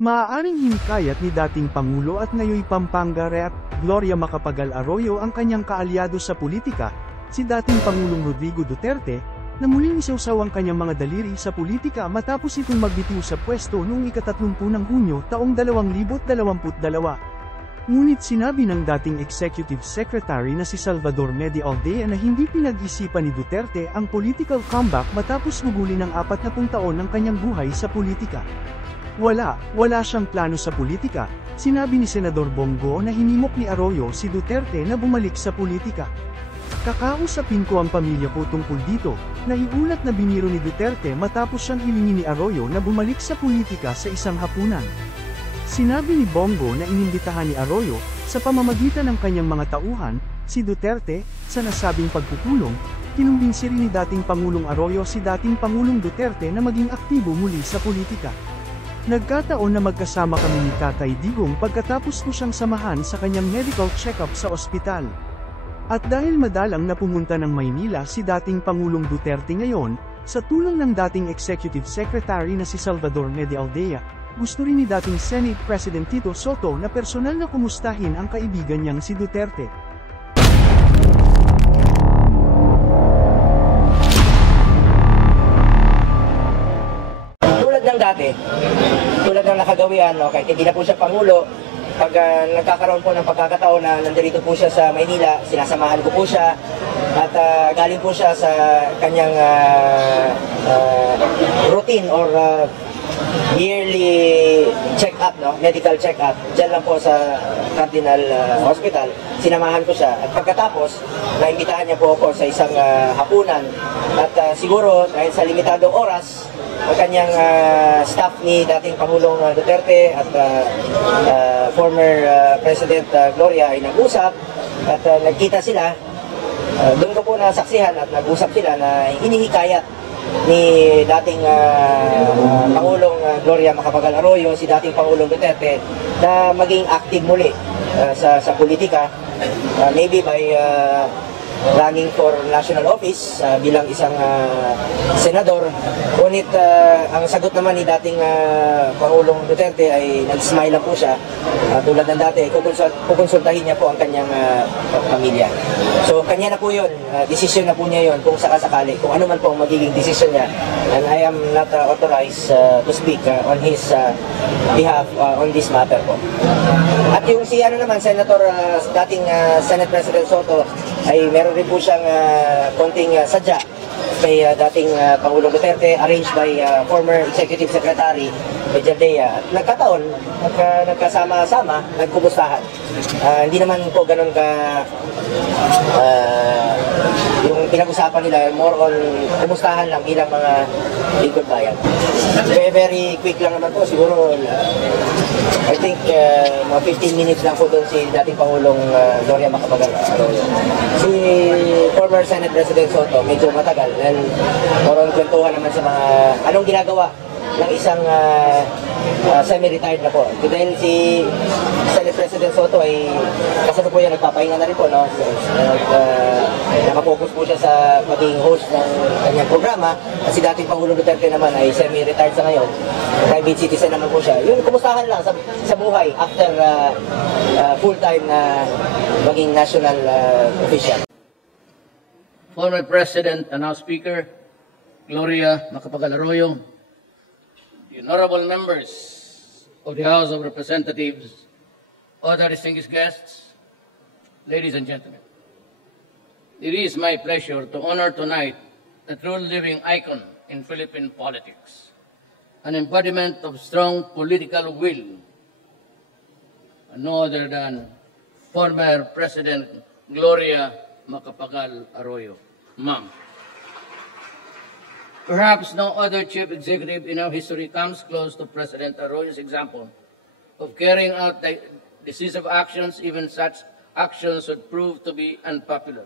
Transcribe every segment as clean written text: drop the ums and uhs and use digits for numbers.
Maaaring hinikayat ni dating Pangulo at ngayoy Pampanga Rep. Gloria Macapagal Arroyo ang kanyang kaalyado sa politika, si dating Pangulong Rodrigo Duterte, na muling isawsaw ang kanyang mga daliri sa politika matapos itong magbitiw sa pwesto noong ika-30 ng Hunyo taong 2022. Ngunit sinabi ng dating Executive Secretary na si Salvador Media Aldea na hindi pinag-isipan ni Duterte ang political comeback matapos gugulin ng 40 taon ng kanyang buhay sa politika. Wala siyang plano sa politika, sinabi ni Senador Bongbong na hinimok ni Arroyo si Duterte na bumalik sa politika. Kakausapin ko ang pamilya ko tungkol dito, naiulat na biniro ni Duterte matapos siyang hilingin ni Arroyo na bumalik sa politika sa isang hapunan. Sinabi ni Bongbong na inimbitahan ni Arroyo, sa pamamagitan ng kanyang mga tauhan, si Duterte, sa nasabing pagpupulong, kinumbinse rin ni dating Pangulong Arroyo si dating Pangulong Duterte na maging aktibo muli sa politika. Nagkataon na magkasama kami ni Tatay Digong pagkatapos ko siyang samahan sa kanyang medical check-up sa ospital. At dahil madalang na pumunta ng Maynila si dating Pangulong Duterte ngayon, sa tulong ng dating Executive Secretary na si Salvador Media Aldea, gusto rin ni dating Senate President Tito Soto na personal na kumustahin ang kaibigan niyang si Duterte. Tulad ng nakagawian, no, kahit hindi na po siya Pangulo, pag nagkakaroon po ng pagkakataon na nandito po siya sa Maynila, sinasamahan ko po siya at galing po siya sa kanyang routine or yearly check-up, no? Medical check-up, dyan lang po sa Ferdinand Hospital. Sinamahan ko siya at pagkatapos, naimbitahan niya po ako sa isang hapunan at siguro dahil sa limitadong oras, ang kanyang staff ni dating Pangulong Duterte at former President Gloria ay nag-usap at nagkita sila. Doon ko po nasaksihan at nag-usap sila na inihikayat ni dating Pangulong Gloria Macapagal Arroyo, si dating Pangulong Duterte, na maging active muli sa politika, maybe by running for national office bilang isang senador. Ngunit ang sagot naman ni dating Pangulong Duterte ay nag-smile lang po siya. Tulad ng dati, kukonsultahin niya po ang kanyang pamilya. So kanya na po yun, desisyon na po niya yun kung sakasakali, kung ano man po ang magiging desisyon niya. And I am not authorized to speak on his behalf on this matter po. At yung si naman, Senator, dating Senate President Soto, ay meron rin po siyang konting sadya kay dating Pangulong Duterte, arranged by former Executive Secretary Dea. At nagkataon, nagkasama-sama, nagkumustahan. Hindi naman po ganun ka yung pinag-usapan nila, more on kumustahan lang bilang mga lingkod bayan. Very quick lang naman po, siguro I think mga 15 minutes lang po doon si dating Pangulong Gloria Macapagal Arroyo. Si former Senate President Soto, medyo matagal, and more on kwentuhan naman sa mga anong ginagawa ng isang semi-retired na po. Dahil si Senate President Soto ay kasalukuyan nagpapahinga na rin po, no? Nakapokus po siya sa maging host ng kanyang programa. At si dating Pangulong Duterte naman ay semi-retired sa ngayon. Private citizen naman po siya. Yung kumustahan lang sa buhay after full-time na maging national official. Former President and now Speaker Gloria Macapagal Arroyo, honorable members of the House of Representatives, other distinguished guests, ladies and gentlemen. It is my pleasure to honor tonight a true living icon in Philippine politics, an embodiment of strong political will, no other than former President Gloria Macapagal Arroyo, Ma'am. Perhaps no other chief executive in our history comes close to President Arroyo's example of carrying out decisive actions, even such actions would prove to be unpopular.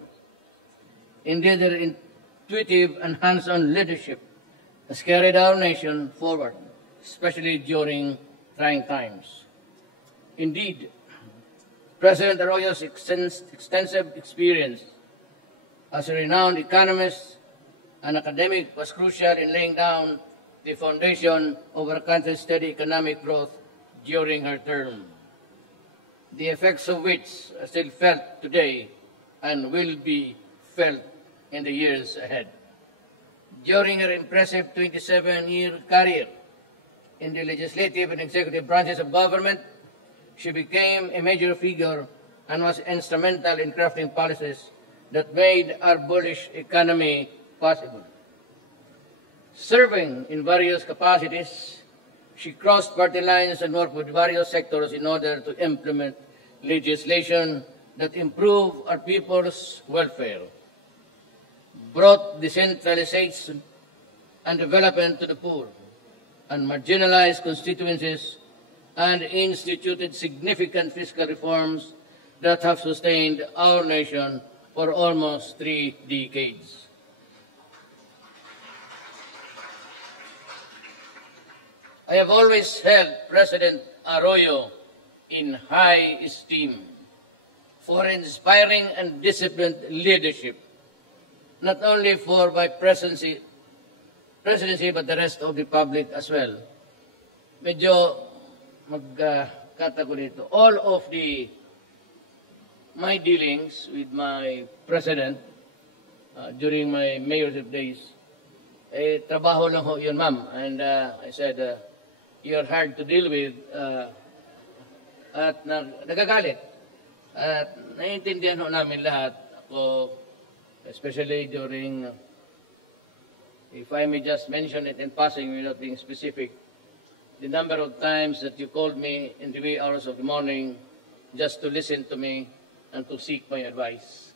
Indeed, their intuitive and hands-on leadership has carried our nation forward, especially during trying times. Indeed, President Arroyo's extensive experience as a renowned economist and academic was crucial in laying down the foundation of our country's steady economic growth during her term, the effects of which are still felt today and will be felt in the years ahead. During her impressive 27-year career in the legislative and executive branches of government, she became a major figure and was instrumental in crafting policies that made our bullish economy possible. Serving in various capacities, she crossed party lines and worked with various sectors in order to implement legislation that improve our people's welfare, brought decentralization and development to the poor and marginalized constituencies, and instituted significant fiscal reforms that have sustained our nation for almost 3 decades. I have always held President Arroyo in high esteem for inspiring and disciplined leadership, not only for my presidency but the rest of the public as well. Medyo magkata ko dito. All of my dealings with my president during my mayorship days, trabaho lang ho yun, ma'am. And I said, you're hard to deal with at nagagalit. At naiintindihan ho namin lahat. Ako, especially during, if I may just mention it in passing without being specific, the number of times that you called me in the wee hours of the morning just to listen to me and to seek my advice.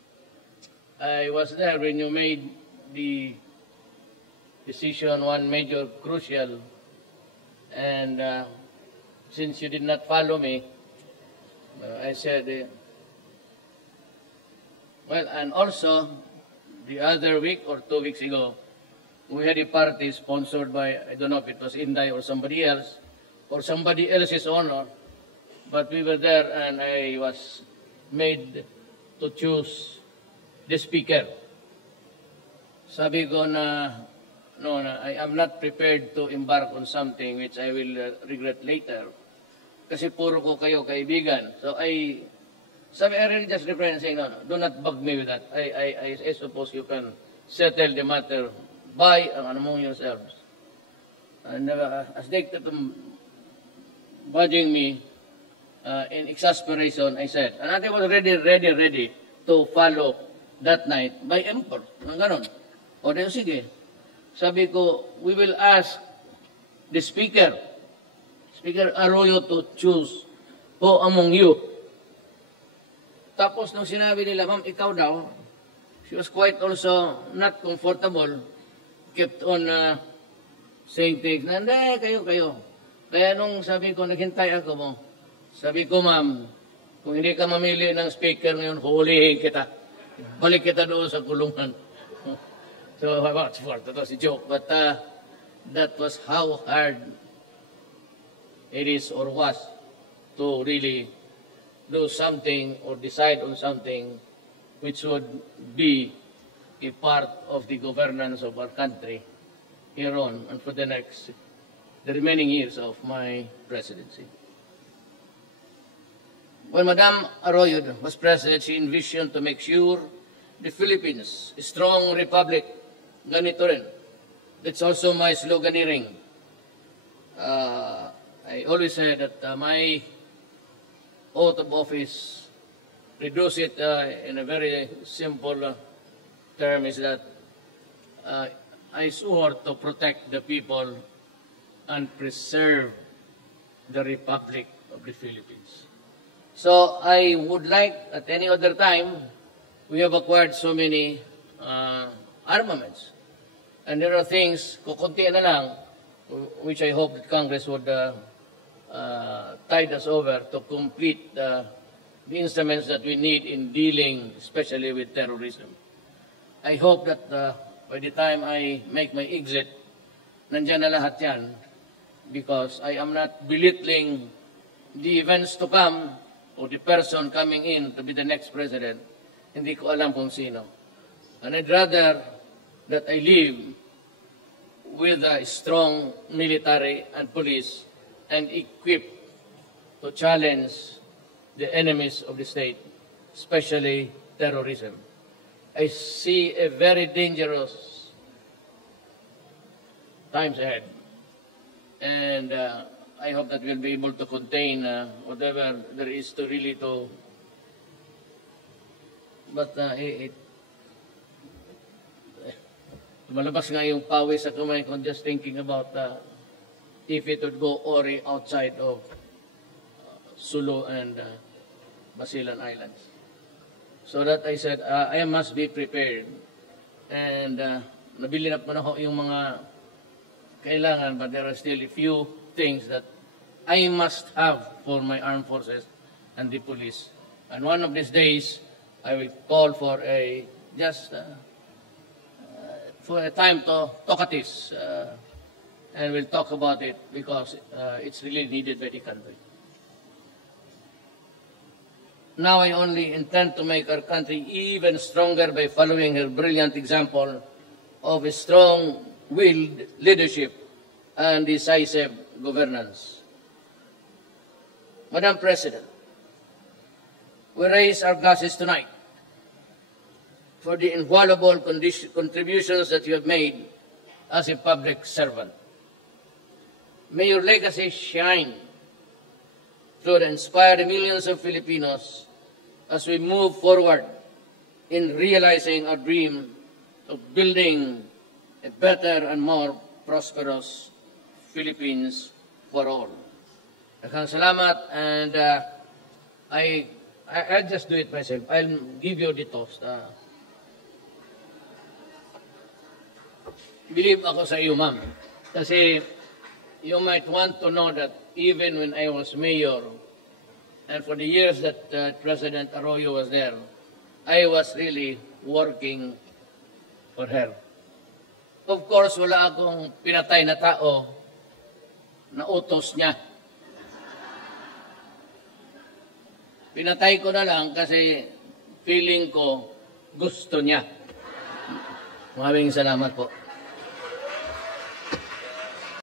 I was there when you made the decision, one major crucial, and since you did not follow me, I said, well, and also the other week or 2 weeks ago, we had a party sponsored by, I don't know if it was Inday or somebody else, or somebody else's honor, but we were there and I was made to choose the speaker. Sabi ko na, no, I am not prepared to embark on something which I will regret later. Kasi puro ko kayo kaibigan. So I really just refrain saying, no, do not bug me with that. I suppose you can settle the matter by and among yourselves. And as they kept budging me in exasperation, I said, and I was ready to follow that night by import. Ganon. O de, sige. Sabi ko, we will ask the Speaker Arroyo to choose who among you. Tapos nung sinabi nila, ma'am, ikaw daw, she was quite also not comfortable, kept on saying things, hindi, kayo. Kaya nung sabi ko, naghintay ako mo, sabi ko, ma'am, kung hindi ka mamili ng speaker ngayon, hulihin kita. Balik kita doon sa kulungan. So, that was a joke. But that was how hard it is or was to really do something or decide on something which would be a part of the governance of our country here on and for the remaining years of my presidency. When Madam Arroyo was president, she envisioned to make sure the Philippines, a strong republic, ganito rin. That's also my sloganeering. I always say that my oath of office, reduce it in a very simple term, is that I swore to protect the people and preserve the Republic of the Philippines. So I would like, at any other time, we have acquired so many armaments. And there are things, kukunti na lang, which I hope that Congress would tide us over to complete the instruments that we need in dealing especially with terrorism. I hope that by the time I make my exit, nandyan na lahat yan, because I am not belittling the events to come or the person coming in to be the next president. Hindi ko alam kung sino. And I'd rather that I live with a strong military and police and equipped to challenge the enemies of the state, especially terrorism. I see a very dangerous times ahead, and I hope that we'll be able to contain whatever there is to really to. But lumalabas nga yung pawis sa kamay ko just thinking about if it would go ori outside of Sulu and Basilan Islands. So that I said, I must be prepared. And nabili na po na yung mga kailangan, but there are still a few things that I must have for my armed forces and the police. And one of these days, I will call for a for a time to talkative, and we'll talk about it because it's really needed by the country. Now I only intend to make our country even stronger by following her brilliant example of a strong-willed leadership and decisive governance. Madam President, we raise our glasses tonight for the invaluable contributions that you have made as a public servant. May your legacy shine to inspire the millions of Filipinos as we move forward in realizing our dream of building a better and more prosperous Philippines for all. Daghang salamat, and I'll just do it myself. I'll give you the toast. Believe ako sa iyo, ma'am. Kasi you might want to know that even when I was mayor, and for the years that President Arroyo was there, I was really working for her. Of course, wala akong pinatay na tao na utos niya. Pinatay ko na lang kasi feeling ko gusto niya. Maraming salamat po.